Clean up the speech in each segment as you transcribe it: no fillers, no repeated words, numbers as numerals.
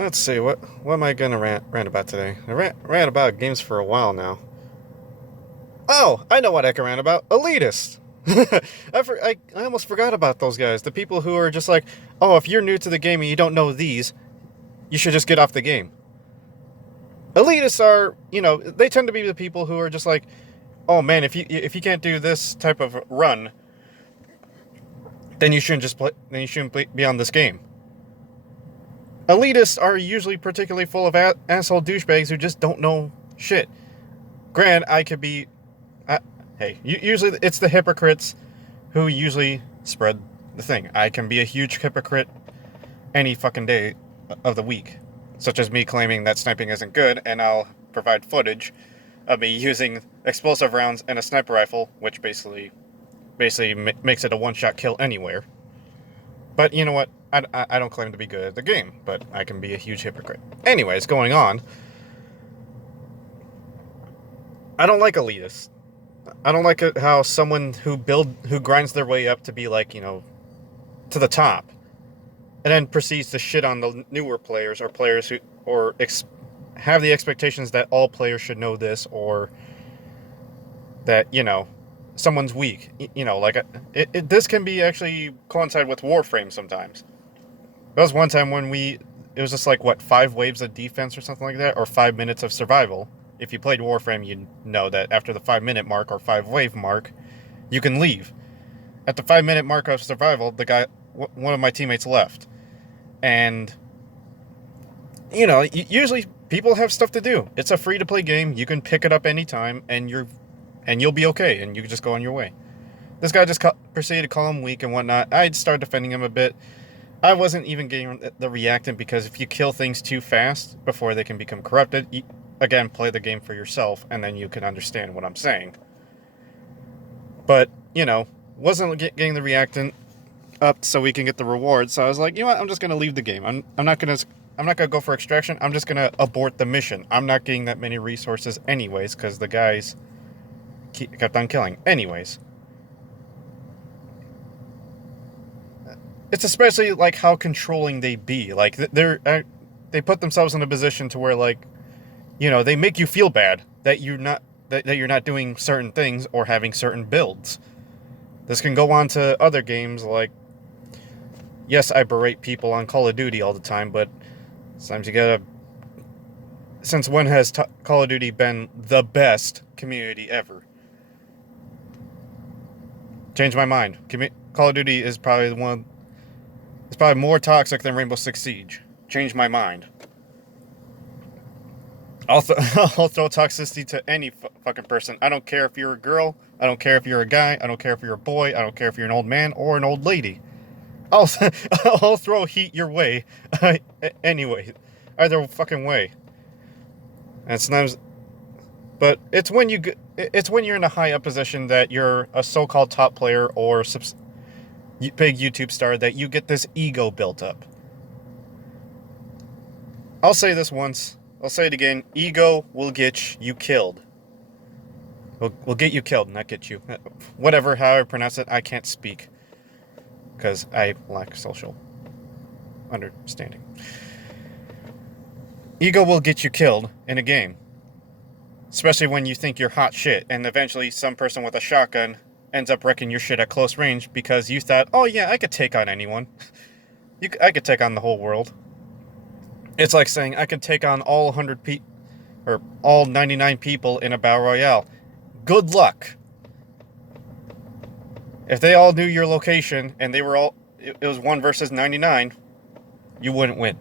Let's see, what am I gonna rant about today? I rant about games for a while now. Oh, I know what I can rant about. Elitist! I almost forgot about those guys. The people who are just like, oh, if you're new to the game and you don't know these, you should just get off the game. Elitists are, they tend to be the people who are just like, oh man, if you can't do this type of run, then you shouldn't just play. Then you shouldn't be on this game. Elitists are usually particularly full of asshole douchebags who just don't know shit. Granted, I could be. Hey, usually it's the hypocrites who usually spread the thing. I can be a huge hypocrite any fucking day of the week, such as me claiming that sniping isn't good, and I'll provide footage of me using explosive rounds and a sniper rifle, which basically makes it a one-shot kill anywhere. But you know what? I don't claim to be good at the game, but I can be a huge hypocrite. Anyways, going on. I don't like elitists. I don't like it how someone who grinds their way up to be like, to the top, and then proceeds to shit on the newer players or players who have the expectations that all players should know this, or that someone's weak. Like this can be actually coincide with Warframe sometimes. There was one time when it was just like, what, 5 waves of defense or something like that, or 5 minutes of survival. If you played Warframe, you know that after the 5-minute mark or 5-wave mark, you can leave. At the 5-minute mark of survival, one of my teammates left. And, usually people have stuff to do. It's a free-to-play game. You can pick it up anytime, and you'll be okay, and you can just go on your way. This guy just proceeded to call him weak and whatnot. I'd start defending him a bit. I wasn't even getting the reactant, because if you kill things too fast before they can become corrupted, again, play the game for yourself, and then you can understand what I'm saying. But, wasn't getting the reactant up so we can get the reward, so I was like, you know what, I'm just going to leave the game. I'm not going to go for extraction. I'm just going to abort the mission. I'm not getting that many resources anyways, because the guys kept on killing. Anyways. It's especially like how controlling they be. Like they put themselves in a position to where, like, they make you feel bad that you're not doing certain things or having certain builds. This can go on to other games like, yes, I berate people on Call of Duty all the time, but sometimes you gotta. Since when has Call of Duty been the best community ever? Change my mind. Call of Duty is probably it's probably more toxic than Rainbow Six Siege. Change my mind. I'll throw toxicity to any fucking person. I don't care if you're a girl. I don't care if you're a guy. I don't care if you're a boy. I don't care if you're an old man or an old lady. I'll I'll throw heat your way. Anyway, either fucking way. And sometimes, but it's when you're in a high up position that you're a so-called top player or big YouTube star that you get this ego built up. I'll say this once. I'll say it again. Ego will get you killed. Will get you killed, not get you. Whatever, how I pronounce it, I can't speak. Because I lack social understanding. Ego will get you killed in a game. Especially when you think you're hot shit, and eventually some person with a shotgun ends up wrecking your shit at close range because you thought, oh yeah, I could take on anyone. I could take on the whole world. It's like saying I could take on all 100 people, or all 99 people in a battle royale. Good luck. If they all knew your location and they were it was 1 versus 99, you wouldn't win.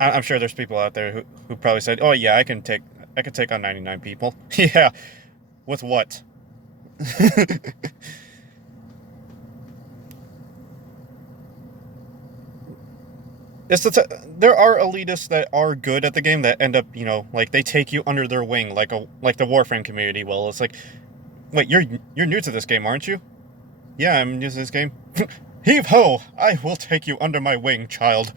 I'm sure there's people out there who probably said, oh yeah, I could take on 99 people. Yeah. With what? There are elitists that are good at the game that end up, like they take you under their wing, like the Warframe community will. It's like, wait, you're new to this game, aren't you? Yeah, I'm new to this game. Heave ho! I will take you under my wing, child.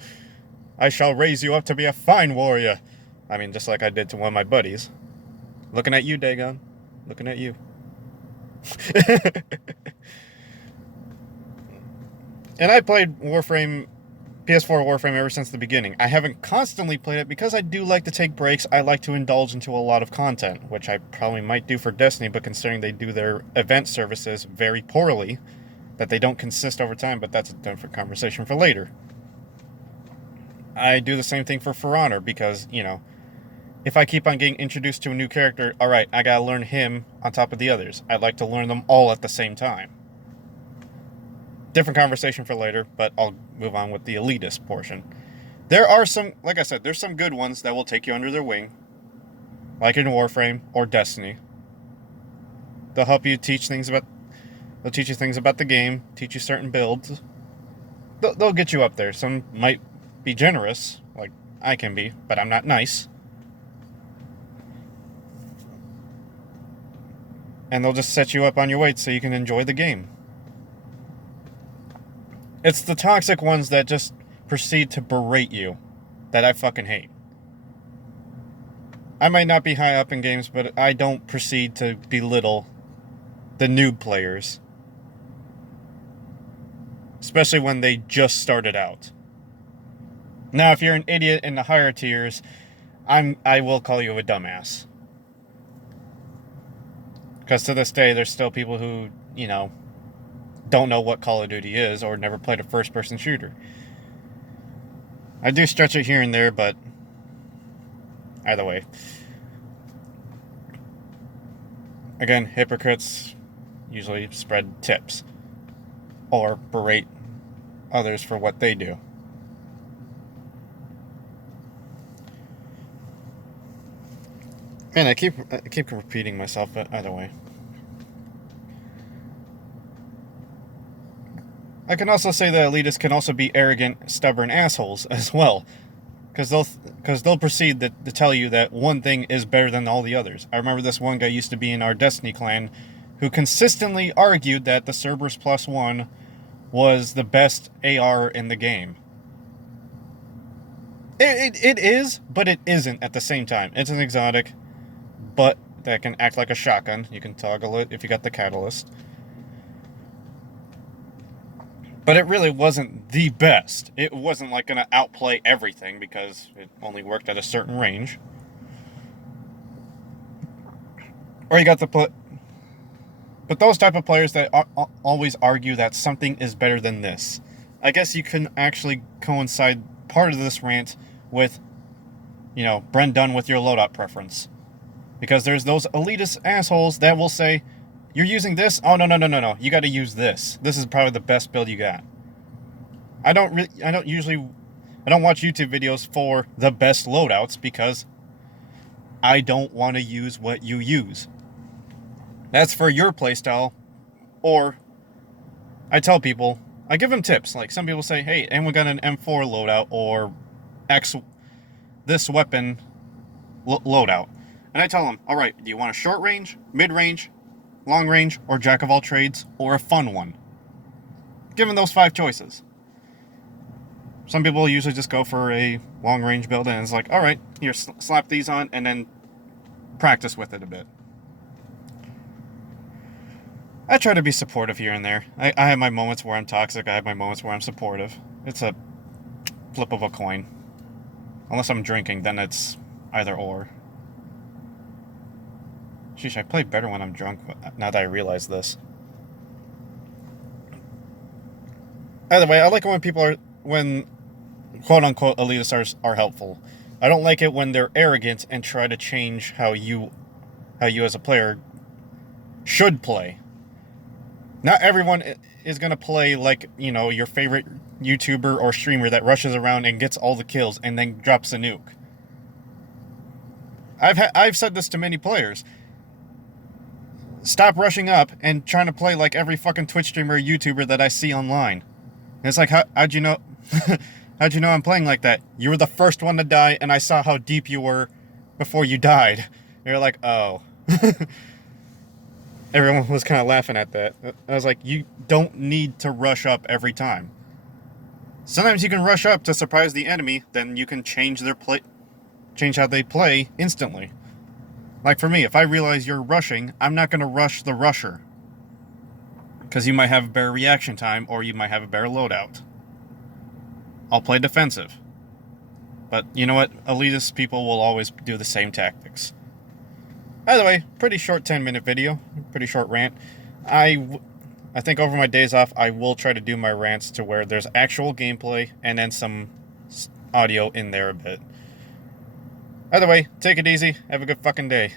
I shall raise you up to be a fine warrior. I mean, just like I did to one of my buddies. Looking at you, Dagon. Looking at you. And I played Warframe, PS4 Warframe ever since the beginning. I haven't constantly played it because I do like to take breaks. I like to indulge into a lot of content, which I probably might do for Destiny, but considering they do their event services very poorly, that they don't consist over time, but that's a different conversation for later. I do the same thing for Honor because, if I keep on getting introduced to a new character, alright, I gotta learn him on top of the others. I'd like to learn them all at the same time. Different conversation for later, but I'll move on with the elitist portion. There are some, like I said, there's some good ones that will take you under their wing, like in Warframe or Destiny. They'll help you teach things about the game, teach you certain builds. They'll get you up there. Some might be generous, like I can be, but I'm not nice. And they'll just set you up on your way so you can enjoy the game. It's the toxic ones that just proceed to berate you that I fucking hate. I might not be high up in games, but I don't proceed to belittle the noob players. Especially when they just started out. Now, if you're an idiot in the higher tiers, I will call you a dumbass. Because to this day, there's still people who, don't know what Call of Duty is or never played a first-person shooter. I do stretch it here and there, but either way. Again, hypocrites usually spread tips or berate others for what they do. Man, I keep repeating myself, but either way. I can also say that elitists can also be arrogant, stubborn assholes as well. Because they'll proceed to tell you that one thing is better than all the others. I remember this one guy used to be in our Destiny clan who consistently argued that the Cerberus Plus One was the best AR in the game. It is, but it isn't at the same time. It's an exotic, but that can act like a shotgun. You can toggle it if you got the catalyst. But it really wasn't the best. It wasn't like going to outplay everything because it only worked at a certain range. Or you got the But those type of players that always argue that something is better than this. I guess you can actually coincide part of this rant with, BRENDONE with your loadout preference. Because there's those elitist assholes that will say, you're using this? Oh, no. You got to use this. This is probably the best build you got. I don't watch YouTube videos for the best loadouts because I don't want to use what you use. That's for your playstyle. Or I tell people, I give them tips. Like some people say, hey, anyone got an M4 loadout or this weapon loadout? And I tell them, all right, do you want a short range, mid range, long range, or jack of all trades, or a fun one? Given those 5 choices. Some people usually just go for a long range build and it's like, all right, here, slap these on and then practice with it a bit. I try to be supportive here and there. I have my moments where I'm toxic. I have my moments where I'm supportive. It's a flip of a coin. Unless I'm drinking, then it's either or. Sheesh, I play better when I'm drunk, now that I realize this. Either way, I like it when quote-unquote elitists are helpful. I don't like it when they're arrogant and try to change how you as a player should play. Not everyone is going to play like, your favorite YouTuber or streamer that rushes around and gets all the kills and then drops a nuke. I've said this to many players. Stop rushing up and trying to play like every fucking Twitch streamer or YouTuber that I see online. And it's like, how'd you know? How'd you know I'm playing like that? You were the first one to die, and I saw how deep you were before you died. You're like, oh. Everyone was kind of laughing at that. I was like, you don't need to rush up every time. Sometimes you can rush up to surprise the enemy, then you can change how they play instantly. Like for me, if I realize you're rushing, I'm not going to rush the rusher. Because you might have a better reaction time, or you might have a better loadout. I'll play defensive. But you know what? Elitist people will always do the same tactics. By the way, pretty short 10-minute video. Pretty short rant. I think over my days off, I will try to do my rants to where there's actual gameplay and then some audio in there a bit. Either way, take it easy. Have a good fucking day.